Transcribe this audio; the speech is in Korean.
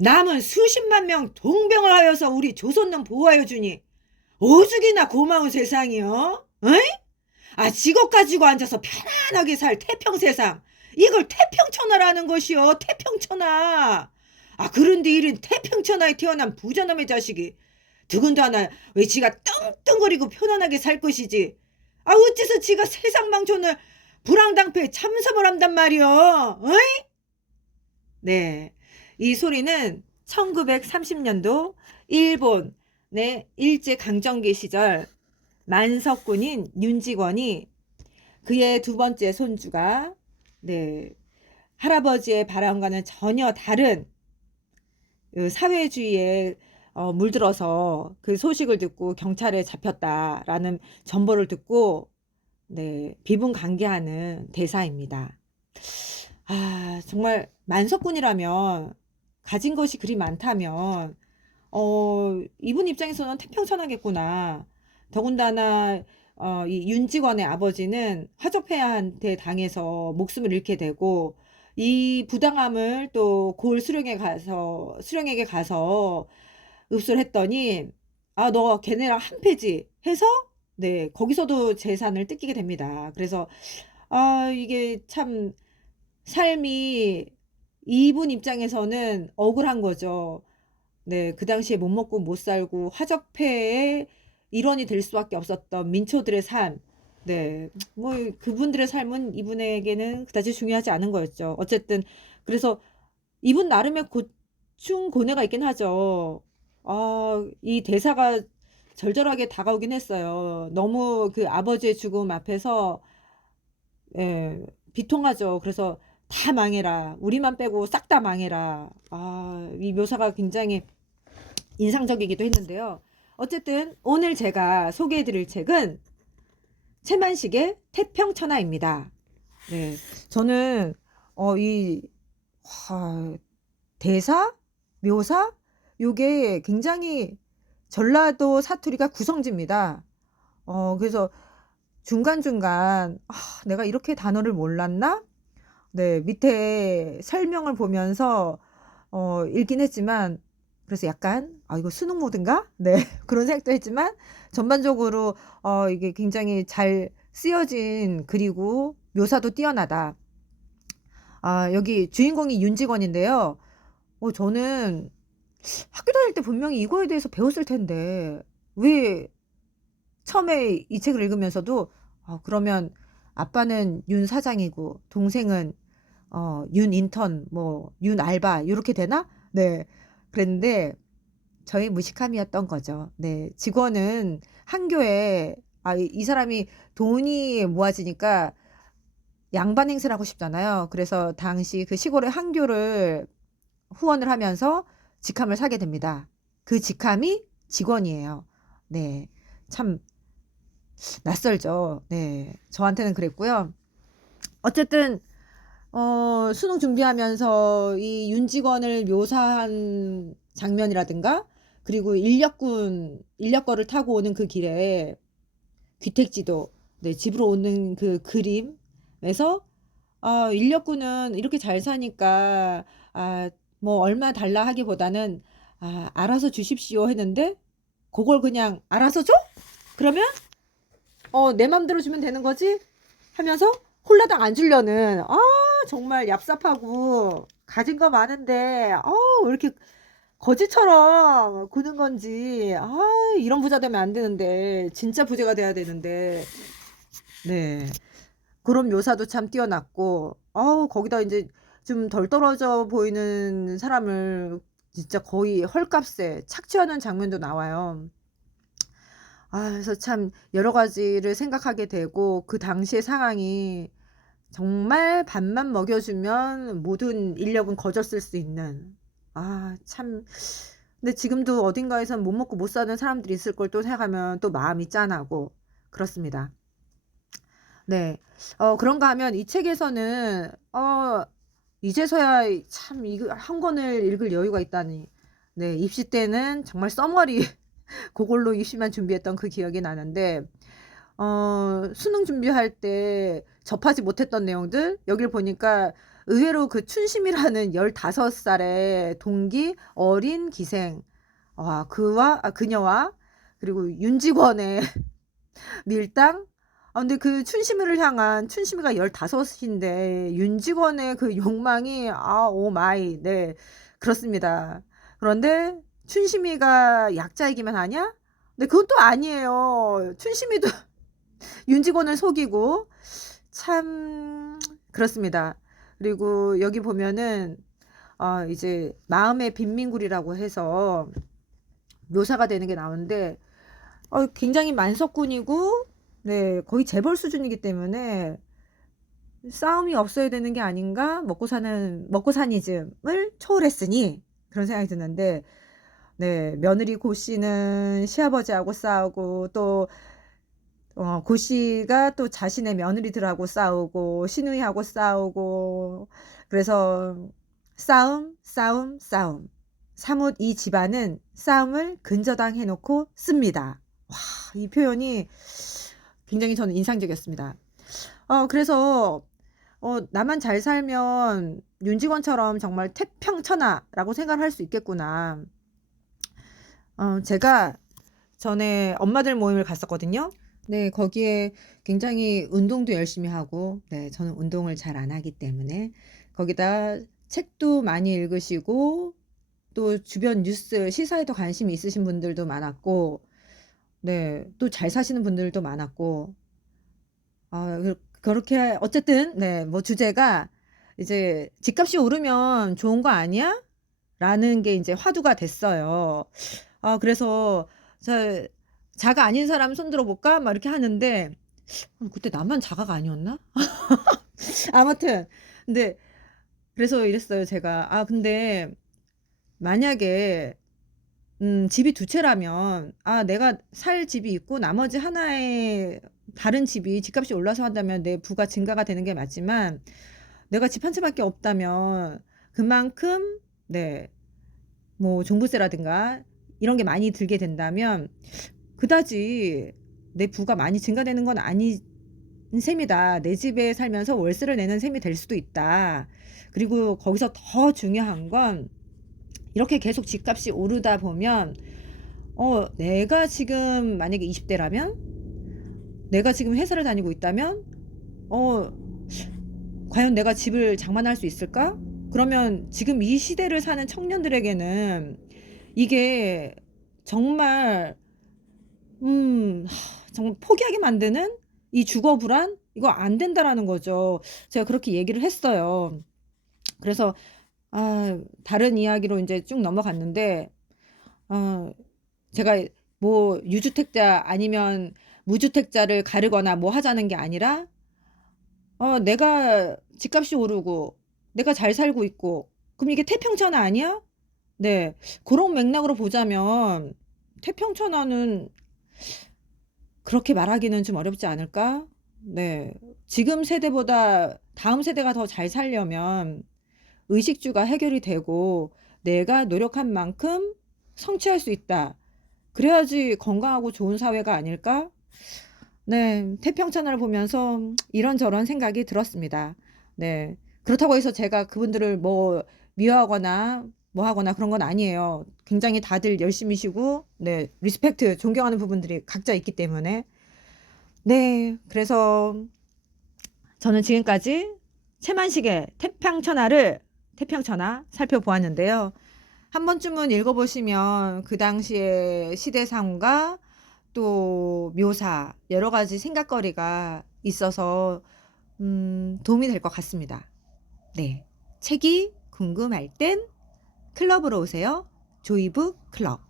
남은 수십만 명 동병을 하여서 우리 조선놈 보호하여 주니 오죽이나 고마운 세상이요. 어이? 아, 직업 가지고 앉아서 편안하게 살 태평세상, 이걸 태평천하라는 것이요. 태평천하. 아, 그런데 이런 태평천하에 태어난 부자놈의 자식이 더군다나 왜 지가 떵떵거리고 편안하게 살 것이지. 아, 어째서 지가 세상 망촌을 불황당패에 참석을 한단 말이요. 어이? 네, 이 소리는 1930년도 일본 일제강점기 시절 만석군인 윤직원이 그의 두 번째 손주가 할아버지의 바람과는 전혀 다른 사회주의에 물들어서 그 소식을 듣고 경찰에 잡혔다라는 전보를 듣고 비분간개하는 대사입니다. 아, 정말 만석군이라면, 가진 것이 그리 많다면 이분 입장에서는 태평천하겠구나. 더군다나 이 윤직원의 아버지는 화적폐하한테 당해서 목숨을 잃게 되고, 이 부당함을 또 고을 수령에게 가서 읍소를 했더니, 아, 너 걔네랑 한패지 해서 거기서도 재산을 뜯기게 됩니다. 그래서 아, 이게 참 삶이 이분 입장에서는 억울한 거죠. 네, 그 당시에 못 먹고 못 살고 화적폐의 일원이 될 수밖에 없었던 민초들의 삶. 네, 뭐 그분들의 삶은 이분에게는 그다지 중요하지 않은 거였죠. 어쨌든 그래서 이분 나름의 고충 고뇌가 있긴 하죠. 아, 이 대사가 절절하게 다가오긴 했어요. 너무 그 아버지의 죽음 앞에서 예, 비통하죠. 그래서 다 망해라. 우리만 빼고 싹 다 망해라. 아, 이 묘사가 굉장히 인상적이기도 했는데요. 어쨌든 오늘 제가 소개해드릴 책은 최만식의 태평천하입니다. 네, 저는 이 대사, 묘사, 요게 굉장히 전라도 사투리가 구성지입니다. 그래서 중간중간 내가 이렇게 단어를 몰랐나? 네, 밑에 설명을 보면서 읽긴 했지만, 그래서 약간 이거 수능 모드인가? 네, 그런 생각도 했지만 전반적으로 이게 굉장히 잘 쓰여진 글이고 묘사도 뛰어나다. 아, 여기 주인공이 윤직원인데요. 저는 학교 다닐 때 분명히 이거에 대해서 배웠을 텐데 왜 처음에 이 책을 읽으면서도 그러면 아빠는 윤 사장이고 동생은 윤 인턴 뭐 윤 알바 이렇게 되나? 네. 그랬는데 저희 무식함이었던 거죠. 네. 직원은 한교에 이 사람이 돈이 모아지니까 양반 행세를 하고 싶잖아요. 그래서 당시 그 시골의 한교를 후원을 하면서 직함을 사게 됩니다. 그 직함이 직원이에요. 네. 참 낯설죠. 네. 저한테는 그랬고요. 어쨌든 수능 준비하면서 이 윤직원을 묘사한 장면이라든가, 그리고 인력거를 타고 오는 그 길에 귀택지도, 집으로 오는 그 그림에서 인력군은 이렇게 잘 사니까 뭐 얼마 달라 하기보다는 알아서 주십시오 했는데, 그걸 그냥 알아서 줘? 그러면 내 맘대로 주면 되는 거지? 하면서 홀라당 안 주려는, 정말 얍삽하고 가진 거 많은데 왜 이렇게 거지처럼 구는 건지. 이런 부자 되면 안 되는데, 진짜 부자가 돼야 되는데. 네, 그런 묘사도 참 뛰어났고, 거기다 이제 좀 덜 떨어져 보이는 사람을 진짜 거의 헐값에 착취하는 장면도 나와요. 그래서 참 여러 가지를 생각하게 되고, 그 당시의 상황이 정말 밥만 먹여주면 모든 인력은 거저 쓸 수 있는, 참. 근데 지금도 어딘가에선 못 먹고 못 사는 사람들이 있을 걸 또 생각하면 또 마음이 짠하고 그렇습니다. 네. 그런가 하면 이 책에서는 이제서야 참 이거 한 권을 읽을 여유가 있다니. 네, 입시 때는 정말 써머리 그걸로 입시만 준비했던 그 기억이 나는데, 수능 준비할 때 접하지 못했던 내용들 여기를 보니까 의외로 그 춘심이라는 15살의 동기 어린 기생, 그녀와 그리고 윤직원의 밀당. 근데 그 춘심이를 향한, 춘심이가 15인데 윤직원의 그 욕망이, 오 마이. 네, 그렇습니다. 그런데 춘심이가 약자이기만 하냐? 근데 그건 또 아니에요. 춘심이도 윤직원을 속이고, 참 그렇습니다. 그리고 여기 보면은 이제 마음의 빈민굴이라고 해서 묘사가 되는 게 나오는데, 굉장히 만석군이고, 네, 거의 재벌 수준이기 때문에 싸움이 없어야 되는 게 아닌가, 먹고사니즘을 초월했으니, 그런 생각이 드는데, 네, 며느리 고 씨는 시아버지하고 싸우고, 또 고 씨가 또 자신의 며느리들하고 싸우고, 시누이하고 싸우고, 그래서 싸움, 싸움, 싸움. 사뭇 이 집안은 싸움을 근저당 해놓고 씁니다. 와, 이 표현이 굉장히 저는 인상적이었습니다. 그래서 나만 잘 살면 윤직원처럼 정말 태평천하라고 생각을 할 수 있겠구나. 제가 전에 엄마들 모임을 갔었거든요. 네, 거기에 굉장히 운동도 열심히 하고, 네, 저는 운동을 잘 안 하기 때문에, 거기다 책도 많이 읽으시고, 또 주변 뉴스, 시사에도 관심이 있으신 분들도 많았고, 네, 또 잘 사시는 분들도 많았고, 그렇게, 어쨌든, 네, 뭐 주제가 이제 집값이 오르면 좋은 거 아니야? 라는 게 이제 화두가 됐어요. 그래서, 저, 자가 아닌 사람 손들어 볼까? 막 이렇게 하는데, 그때 나만 자가가 아니었나? 아무튼, 근데, 그래서 이랬어요, 제가. 근데, 만약에, 집이 두 채라면, 내가 살 집이 있고, 나머지 하나의 다른 집이 집값이 올라서 한다면 내 부가 증가가 되는 게 맞지만, 내가 집 한 채밖에 없다면, 그만큼, 네, 뭐, 종부세라든가, 이런 게 많이 들게 된다면, 그다지 내 부가 많이 증가되는 건 아닌 셈이다. 내 집에 살면서 월세를 내는 셈이 될 수도 있다. 그리고 거기서 더 중요한 건, 이렇게 계속 집값이 오르다 보면, 내가 지금 만약에 20대라면, 내가 지금 회사를 다니고 있다면, 어, 과연 내가 집을 장만할 수 있을까? 그러면 지금 이 시대를 사는 청년들에게는 이게 정말, 정말 포기하게 만드는 이 주거 불안? 이거 안 된다라는 거죠. 제가 그렇게 얘기를 했어요. 그래서, 다른 이야기로 이제 쭉 넘어갔는데, 어, 제가 뭐 유주택자 아니면 무주택자를 가르거나 뭐 하자는 게 아니라, 내가 집값이 오르고 내가 잘 살고 있고 그럼 이게 태평천하 아니야? 네, 그런 맥락으로 보자면 태평천하는 그렇게 말하기는 좀 어렵지 않을까? 네, 지금 세대보다 다음 세대가 더 잘 살려면 의식주가 해결이 되고 내가 노력한 만큼 성취할 수 있다. 그래야지 건강하고 좋은 사회가 아닐까? 네, 태평천하를 보면서 이런저런 생각이 들었습니다. 네, 그렇다고 해서 제가 그분들을 뭐 미워하거나 뭐 하거나 그런 건 아니에요. 굉장히 다들 열심히시고, 네, 리스펙트, 존경하는 부분들이 각자 있기 때문에. 네, 그래서 저는 지금까지 최만식의 태평천하 살펴보았는데요. 한 번쯤은 읽어보시면 그 당시의 시대상과 또 묘사, 여러 가지 생각거리가 있어서 도움이 될 것 같습니다. 네, 책이 궁금할 땐 클럽으로 오세요. 조이북 클럽.